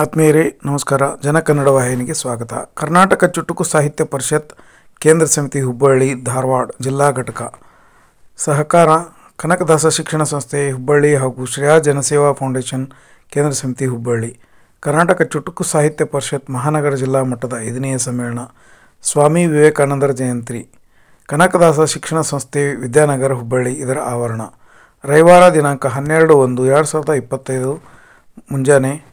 ಆತ್ಮೀಯರೇ, ನಮಸ್ಕಾರ. ಜನಕನ್ನಡ ವಾಹಿನಿಗೆ ಸ್ವಾಗತ. ಕರ್ನಾಟಕ ಚುಟುಕು ಸಾಹಿತ್ಯ ಪರಿಷತ್, ಕೇಂದ್ರ ಸಮಿತಿ ಹುಬ್ಬಳ್ಳಿ, ಧಾರವಾಡ ಜಿಲ್ಲಾ ಘಟಕ. ಸಹಕಾರ, ಕನಕದಾಸ ಶಿಕ್ಷಣ ಸಂಸ್ಥೆ ಹುಬ್ಬಳ್ಳಿ ಹಾಗೂ ಶ್ರೇಯಾ ಜನಸೇವಾ ಫೌಂಡೇಶನ್, ಕೇಂದ್ರ ಸಮಿತಿ ಹುಬ್ಬಳ್ಳಿ. ಕರ್ನಾಟಕ ಚುಟುಕು ಸಾಹಿತ್ಯ ಪರಿಷತ್ ಮಹಾನಗರ ಜಿಲ್ಲಾ ಮಟ್ಟದ ಐದನೆಯ ಸಮ್ಮೇಳನ, ಸ್ವಾಮಿ ವಿವೇಕಾನಂದರ ಜಯಂತಿ. ಕನಕದಾಸ ಶಿಕ್ಷಣ ಸಂಸ್ಥೆ ವಿದ್ಯಾನಗರ ಹುಬ್ಬಳ್ಳಿ, ಇದರ ಆವರಣ. ರವಿವಾರ ದಿನಾಂಕ ಹನ್ನೆರಡು ಒಂದು, ಎರಡು ಸಾವಿರದ ಇಪ್ಪತ್ತೈದು ಮುಂಜಾನೆ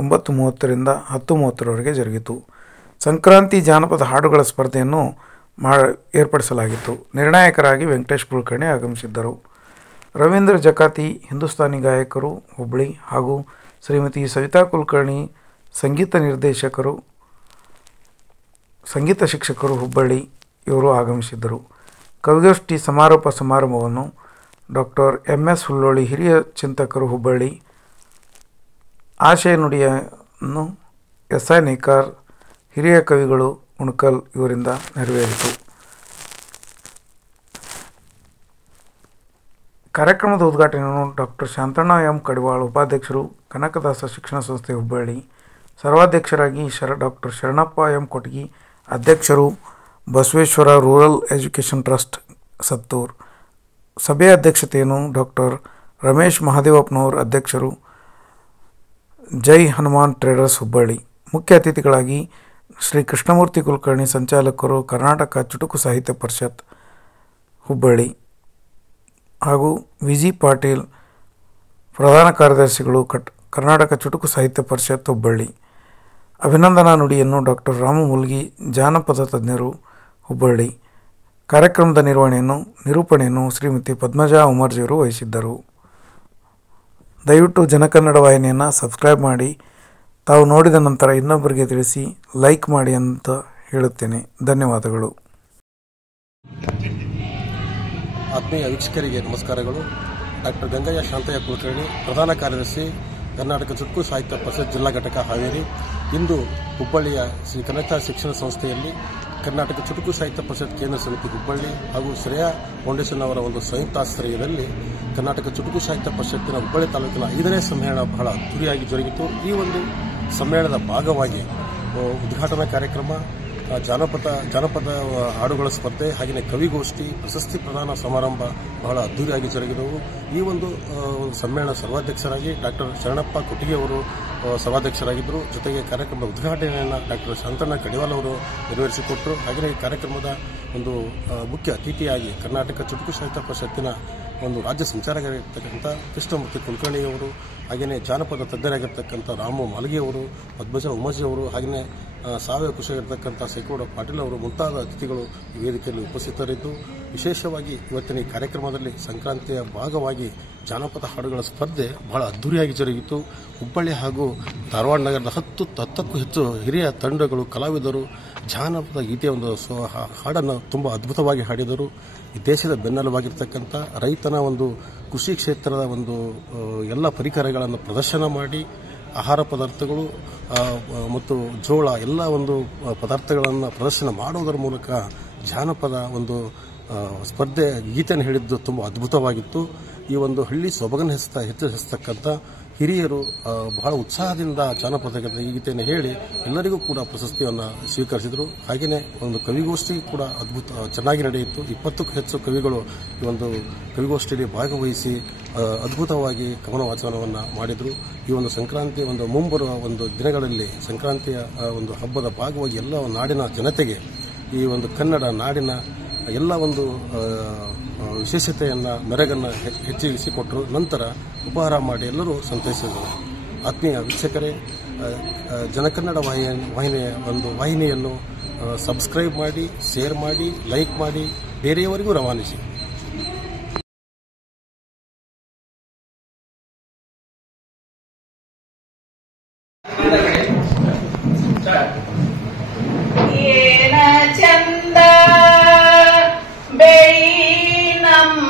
ಒಂಬತ್ತು ಮೂವತ್ತರಿಂದ ಹತ್ತು ಮೂವತ್ತರವರೆಗೆ ಜರುಗಿತು. ಸಂಕ್ರಾಂತಿ ಜಾನಪದ ಹಾಡುಗಳ ಸ್ಪರ್ಧೆಯನ್ನು ಮಾ, ಏರ್ಪಡಿಸಲಾಗಿತ್ತು. ನಿರ್ಣಾಯಕರಾಗಿ ವೆಂಕಟೇಶ್ ಕುಲಕರ್ಣಿ ಆಗಮಿಸಿದ್ದರು. ರವೀಂದ್ರ ಜಕಾತಿ, ಹಿಂದೂಸ್ತಾನಿ ಗಾಯಕರು ಹುಬ್ಬಳ್ಳಿ ಹಾಗೂ ಶ್ರೀಮತಿ ಸವಿತಾ ಕುಲಕರ್ಣಿ ಸಂಗೀತ ನಿರ್ದೇಶಕರು, ಸಂಗೀತ ಶಿಕ್ಷಕರು ಹುಬ್ಬಳ್ಳಿ ಇವರು ಆಗಮಿಸಿದ್ದರು. ಕವಿಗೋಷ್ಠಿ ಸಮಾರೋಪ ಸಮಾರಂಭವನ್ನು ಡಾಕ್ಟರ್ ಎಂ ಎಸ್ ಹುಲ್ಲೋಳಿ ಹಿರಿಯ ಚಿಂತಕರು ಹುಬ್ಬಳ್ಳಿ ಆಶಯ ನುಡಿಯನ್ನು ಎಸ್ ಐ ನೇಕಾರ್, ಹಿರಿಯ ಕವಿಗಳು ಉಣಕಲ್ ಇವರಿಂದ ನೆರವೇರಿತು. ಕಾರ್ಯಕ್ರಮದ ಉದ್ಘಾಟನೆಯನ್ನು ಡಾಕ್ಟರ್ ಶಾಂತಣ್ಣ ಎಂ. ಕಡಿವಾಳ್, ಉಪಾಧ್ಯಕ್ಷರು ಕನಕದಾಸ ಶಿಕ್ಷಣ ಸಂಸ್ಥೆ ಹುಬ್ಬಳ್ಳಿ, ಸರ್ವಾಧ್ಯಕ್ಷರಾಗಿ ಶರ ಡಾಕ್ಟರ್ ಶರಣಪ್ಪ ಎಂ. ಕೊಟಗಿ, ಅಧ್ಯಕ್ಷರು Basaveshwara rural education trust Sattur, ಸಭೆಯ ಅಧ್ಯಕ್ಷತೆಯನ್ನು ಡಾಕ್ಟರ್ ರಮೇಶ್ ಮಹಾದೇವಪ್ಪನವರು ಅಧ್ಯಕ್ಷರು ಜೈ ಹನುಮಾನ್ ಟ್ರೇಡರ್ಸ್ ಹುಬ್ಬಳ್ಳಿ. ಮುಖ್ಯ ಅತಿಥಿಗಳಾಗಿ ಶ್ರೀ ಕೃಷ್ಣಮೂರ್ತಿ ಕುಲಕರ್ಣಿ ಸಂಚಾಲಕರು ಕರ್ನಾಟಕ ಚುಟುಕು ಸಾಹಿತ್ಯ ಪರಿಷತ್ ಹುಬ್ಬಳ್ಳಿ ಹಾಗೂ ವಿ ಜಿ ಪಾಟೀಲ್ ಪ್ರಧಾನ ಕಾರ್ಯದರ್ಶಿಗಳು ಕಟ್ ಕರ್ನಾಟಕ ಚುಟುಕು ಸಾಹಿತ್ಯ ಪರಿಷತ್ ಹುಬ್ಬಳ್ಳಿ. ಅಭಿನಂದನಾ ನುಡಿಯನ್ನು ಡಾಕ್ಟರ್ ರಾಮು ಮುಲ್ಗಿ, ಜಾನಪದ ತಜ್ಞರು ಹುಬ್ಬಳ್ಳಿ. ಕಾರ್ಯಕ್ರಮದ ನಿರ್ವಹಣೆಯನ್ನು, ನಿರೂಪಣೆಯನ್ನು ಶ್ರೀಮತಿ ಪದ್ಮಜಾ ಉಮರ್ಜಿಯವರು ವಹಿಸಿದ್ದರು. ದಯವಿಟ್ಟು ಜನಕನ್ನಡ ವಾಹಿನಿಯನ್ನು ಸಬ್ಸ್ಕ್ರೈಬ್ ಮಾಡಿ. ತಾವು ನೋಡಿದ ನಂತರ ಇನ್ನೊಬ್ಬರಿಗೆ ತಿಳಿಸಿ ಲೈಕ್ ಮಾಡಿ ಅಂತ ಹೇಳುತ್ತೇನೆ. ಧನ್ಯವಾದಗಳು. ಆತ್ಮೀಯ ವೀಕ್ಷಕರಿಗೆ ನಮಸ್ಕಾರಗಳು. ಡಾಕ್ಟರ್ ಗಂಗಯ್ಯ ಶಾಂತಯ್ಯ ಕುಲಕರ್ಣಿ, ಪ್ರಧಾನ ಕಾರ್ಯದರ್ಶಿ, ಕರ್ನಾಟಕ ಚುಟುಕು ಸಾಹಿತ್ಯ ಪರಿಷತ್ ಜಿಲ್ಲಾ ಘಟಕ ಹಾವೇರಿ. ಇಂದು ಹುಬ್ಬಳ್ಳಿಯ ಶ್ರೀ ಕನ್ನಡ ಶಿಕ್ಷಣ ಸಂಸ್ಥೆಯಲ್ಲಿ ಕರ್ನಾಟಕ ಚುಟುಕು ಸಾಹಿತ್ಯ ಪರಿಷತ್ ಕೇಂದ್ರ ಸಮಿತಿ ಹುಬ್ಬಳ್ಳಿ ಹಾಗೂ ಶ್ರೇಯಾ ಫೌಂಡೇಶನ್ ಅವರ ಒಂದು ಸಂಯುಕ್ತಾಶ್ರಯದಲ್ಲಿ ಕರ್ನಾಟಕ ಚುಟುಕು ಸಾಹಿತ್ಯ ಪರಿಷತ್ತಿನ ಹುಬ್ಬಳ್ಳಿ ತಾಲೂಕಿನ ಐದನೇ ಸಮ್ಮೇಳನ ಬಹಳ ಅದ್ದೂರಿಯಾಗಿ ಜರುಗಿತು. ಈ ಒಂದು ಸಮ್ಮೇಳನದ ಭಾಗವಾಗಿ ಉದ್ಘಾಟನಾ ಕಾರ್ಯಕ್ರಮ ಜಾನಪದ ಜಾನಪದ ಹಾಡುಗಳ ಸ್ಪರ್ಧೆ, ಹಾಗೆಯೇ ಕವಿಗೋಷ್ಠಿ, ಪ್ರಶಸ್ತಿ ಪ್ರದಾನ ಸಮಾರಂಭ ಬಹಳ ಅದ್ದೂರಿಯಾಗಿ ಜರುಗಿದವು. ಈ ಒಂದು ಒಂದು ಸಮ್ಮೇಳನ ಸರ್ವಾಧ್ಯಕ್ಷರಾಗಿ ಡಾಕ್ಟರ್ ಶರಣಪ್ಪ ಕೊಟ್ಟಿಗೆ ಅವರು ಆ, ಸರ್ವಾಧ್ಯಕ್ಷರಾಗಿದ್ದರು ಜೊತೆಗೆ ಕಾರ್ಯಕ್ರಮದ ಉದ್ಘಾಟನೆಯನ್ನು ಡಾಕ್ಟರ್ ಶಾಂತಣ್ಣ ಕಡಿವಾಲ್ ಅವರು ನೆರವೇರಿಸಿಕೊಟ್ಟರು. ಹಾಗೆಯೇ ಈ ಕಾರ್ಯಕ್ರಮದ ಒಂದು ಮುಖ್ಯ ಅತಿಥಿಯಾಗಿ ಕರ್ನಾಟಕ ಚುಟುಕು ಸಾಹಿತ್ಯ ಪರಿಷತ್ತಿನ ಒಂದು ರಾಜ್ಯ ಸಂಚಾರಕರಾಗಿರ್ತಕ್ಕಂಥ ಕೃಷ್ಣಮೂರ್ತಿ ಕುಲಕರ್ಣಿಯವರು ಹಾಗೆಯೇ ಜಾನಪದ ತಜ್ಞರಾಗಿರ್ತಕ್ಕಂಥ ರಾಮು ಮಾಲ್ಗಿ ಅವರು ಪದ್ಮಜ ಉಮಾಜಿಯವರು ಹಾಗೆಯೇ ಸಾವಯವ ಕೃಷಿಯಾಗಿರ್ತಕ್ಕಂಥ ಸೈಕೋಡ ಪಾಟೀಲ್ ಅವರು ಮುಂತಾದ ಅತಿಥಿಗಳು ವೇದಿಕೆಯಲ್ಲಿ ಉಪಸ್ಥಿತರಿದ್ದು, ವಿಶೇಷವಾಗಿ ಇವತ್ತಿನ ಈ ಕಾರ್ಯಕ್ರಮದಲ್ಲಿ ಸಂಕ್ರಾಂತಿಯ ಭಾಗವಾಗಿ ಜಾನಪದ ಹಾಡುಗಳ ಸ್ಪರ್ಧೆ ಬಹಳ ಅದ್ದೂರಿಯಾಗಿ ಜರುಗಿತು. ಹುಬ್ಬಳ್ಳಿ ಹಾಗೂ ಧಾರವಾಡ ನಗರದ ಹತ್ತು, ಹತ್ತಕ್ಕೂ ಹೆಚ್ಚು ಹಿರಿಯ ತಂಡಗಳು, ಕಲಾವಿದರು ಜಾನಪದ ಗೀತೆಯ ಒಂದು ಹಾಡನ್ನು ತುಂಬ ಅದ್ಭುತವಾಗಿ ಹಾಡಿದರು. ಈ ದೇಶದ ಬೆನ್ನೆಲುವಾಗಿರ್ತಕ್ಕಂಥ ರೈತನ ಒಂದು ಕೃಷಿ ಕ್ಷೇತ್ರದ ಒಂದು ಎಲ್ಲ ಪರಿಕರಗಳನ್ನು ಪ್ರದರ್ಶನ ಮಾಡಿ ಆಹಾರ ಪದಾರ್ಥಗಳು ಮತ್ತು ಜೋಳ ಎಲ್ಲ ಒಂದು ಪದಾರ್ಥಗಳನ್ನು ಪ್ರದರ್ಶನ ಮಾಡುವುದರ ಮೂಲಕ ಜಾನಪದ ಒಂದು ಸ್ಪರ್ಧೆ ಗೀತೆಯನ್ನು ಹೇಳಿದ್ದು ತುಂಬ ಅದ್ಭುತವಾಗಿತ್ತು. ಈ ಒಂದು ಹಳ್ಳಿ ಸೊಬಗನ್ನು ಹೆಸ್ತ ಹೆಚ್ಚು ಹೆಸ್ತಕ್ಕಂಥ ಹಿರಿಯರು ಬಹಳ ಉತ್ಸಾಹದಿಂದ ಜಾನಪದ ಗೀತೆಯನ್ನು ಹೇಳಿ ಎಲ್ಲರಿಗೂ ಕೂಡ ಪ್ರಶಸ್ತಿಯನ್ನು ಸ್ವೀಕರಿಸಿದರು. ಹಾಗೆಯೇ ಒಂದು ಕವಿಗೋಷ್ಠಿ ಕೂಡ ಅದ್ಭುತ, ಚೆನ್ನಾಗಿ ನಡೆಯಿತು ಇಪ್ಪತ್ತಕ್ಕೂ ಹೆಚ್ಚು ಕವಿಗಳು ಈ ಒಂದು ಕವಿಗೋಷ್ಠಿಯಲ್ಲಿ ಭಾಗವಹಿಸಿ ಅದ್ಭುತವಾಗಿ ಕವನ ವಾಚನವನ್ನು ಮಾಡಿದರು. ಈ ಒಂದು ಸಂಕ್ರಾಂತಿ, ಒಂದು ಮುಂಬರುವ ಒಂದು ದಿನಗಳಲ್ಲಿ ಸಂಕ್ರಾಂತಿಯ ಒಂದು ಹಬ್ಬದ ಭಾಗವಾಗಿ ಎಲ್ಲ ನಾಡಿನ ಜನತೆಗೆ ಈ ಒಂದು ಕನ್ನಡ ನಾಡಿನ ಎಲ್ಲ ಒಂದು ವಿಶೇಷತೆಯನ್ನು, ಮೆರಗನ್ನು ಹೆ- ಹೆಚ್ಚಿಸಿಕೊಟ್ಟರು ನಂತರ ಉಪಹಾರ ಮಾಡಿ ಎಲ್ಲರೂ ಸಂತೈಸಿದರು. ಆತ್ಮೀಯ ವೀಕ್ಷಕರೇ ಜನಕನ್ನಡ ವಾಹಿನಿ, ವಾಹಿನಿಯ ಒಂದು ವಾಹಿನಿಯನ್ನು ಸಬ್ಸ್ಕ್ರೈಬ್ ಮಾಡಿ ಶೇರ್ ಮಾಡಿ ಲೈಕ್ ಮಾಡಿ, ಬೇರೆಯವರಿಗೂ ರವಾನಿಸಿ.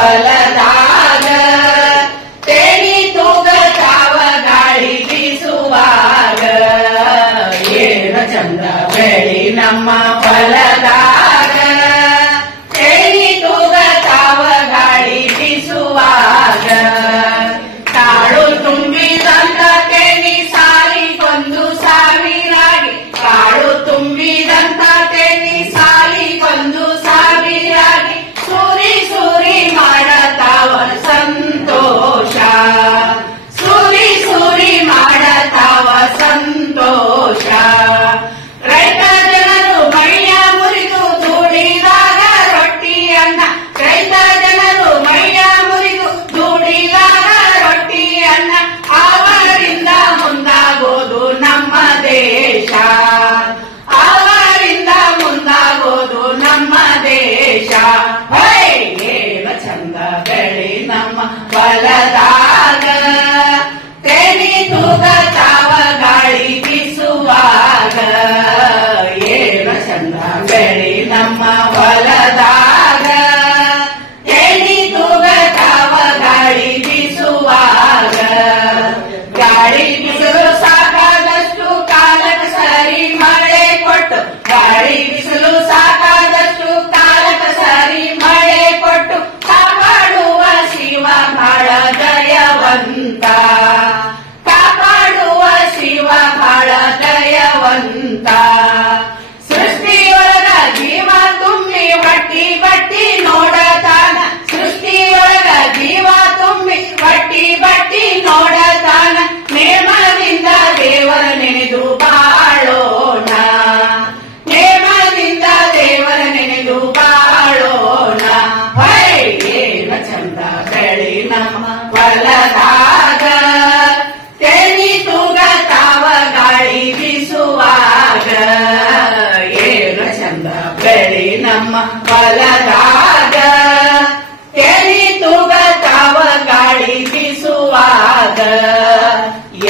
ಬಲದಾಗ ತೆಳಿ ತೂಗ ಗಾಳಿ ಬೀಸುವಾಗ. ಏನ ಚಂದ ಬೆಳಿ ನಮ್ಮ ಬಲದಾಗ ತೆಳಿ ತೂಗ ತಾವ ಗಾಳಿ ಬೀಸುವಾಗ.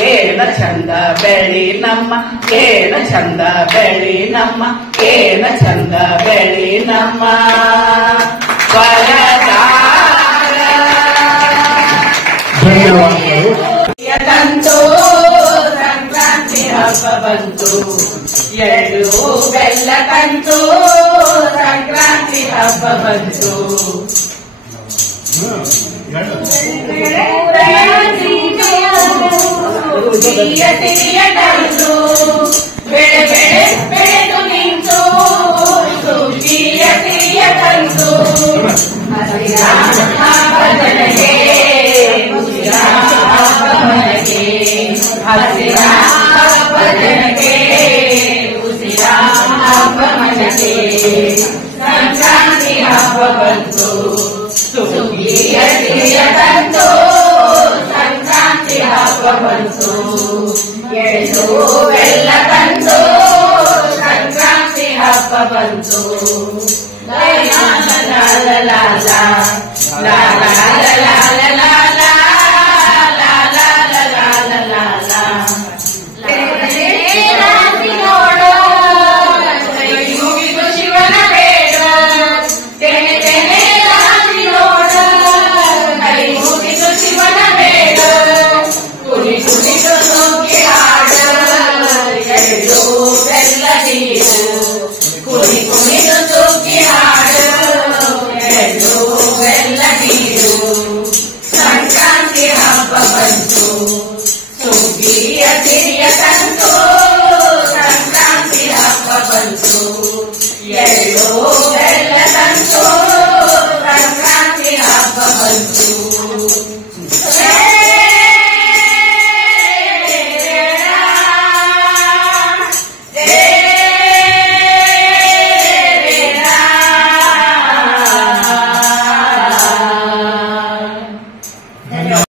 ಏನ ಚಂದ ಬೆಳಿ ನಮ್ಮ ಏನ ಚಂದ ಬೆಳಿ ನಮ್ಮ ಏನ ಚಂದ ಬೆಳಿ ನಮ್ಮ ಧನ್ಯವಾದಗಳು ಸಂಕ್ರಾಂತಿ ಹಬ್ಬ ಬಂತು ಎಳ್ಳು ಬೆಲ್ಲ ಕಂತು ಸಂಕ್ರಾಂತಿ ಹಬ್ಬ ಬಂತು తీయ తీయటలు पंचो ला ला ला ला ला ला ला